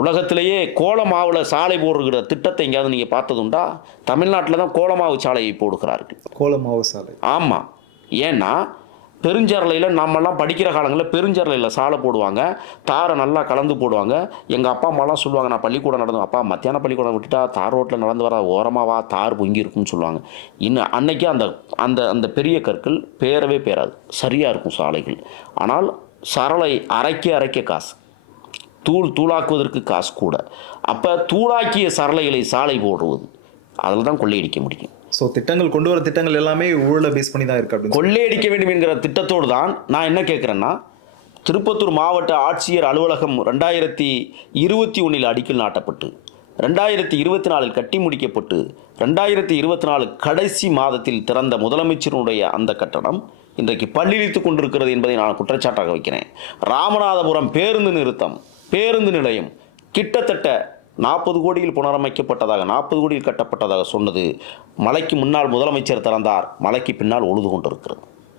உலகத்திலேயே கோலமாவில் சாலை போடுகிற திட்டத்தை எங்கேயாவது நீங்கள் பார்த்ததுண்டா? தமிழ்நாட்டில் தான் கோலமாவு சாலையை போடுகிறார்கள். கோலமாவு சாலை. ஆமாம். ஏன்னா பெருஞ்சரலையில் நம்மெல்லாம் படிக்கிற காலங்களில் பெருஞ்சரலையில் சாலை போடுவாங்க, தாரை நல்லா கலந்து போடுவாங்க. எங்கள் அப்பா அம்மாலாம் சொல்லுவாங்க, நான் பள்ளிக்கூடம் நடந்து, அப்பா மத்தியான பள்ளிக்கூடம் விட்டுட்டா தார் ரோட்டில் நடந்து வர ஓரமாக வா, தார் பொங்கி இருக்குன்னு சொல்லுவாங்க. இன்னும் அன்னைக்கு அந்த அந்த அந்த பெரிய கற்கள் பேரவே பேராது, சரியாக இருக்கும் சாலைகள். ஆனால் சரளை அரைக்க காசு, தூளாக்குவதற்கு காசு கூட. அப்போ தூளாக்கிய சரளைகளை சாலை போடுவது, அதில் தான் கொள்ளையடிக்க முடியும். ஸோ திட்டங்கள் கொண்டு வர திட்டங்கள் எல்லாமே ஊழலை பேஸ் பண்ணி தான் இருக்கு. கொள்ளையடிக்க வேண்டும் என்கிற திட்டத்தோடு தான் நான் என்ன கேட்குறேன்னா, திருப்பத்தூர் மாவட்ட ஆட்சியர் அலுவலகம் 2021 அடிக்கல் நாட்டப்பட்டு 2024 கட்டி முடிக்கப்பட்டு 2024 கடைசி மாதத்தில் திறந்த முதலமைச்சருடைய அந்த கட்டணம் இன்றைக்கு பல்லிழித்து கொண்டிருக்கிறது என்பதை நான் குற்றச்சாட்டாக வைக்கிறேன். ராமநாதபுரம் பேருந்து நிலையம் கிட்டத்தட்ட 40 கோடியில் புனரமைக்கப்பட்டதாக, 40 கோடியில் கட்டப்பட்டதாக சொன்னது, மழைக்கு முன்னால் முதலமைச்சர் திறந்தார், மழைக்கு பின்னால் உழுது கொண்டிருக்கிறது.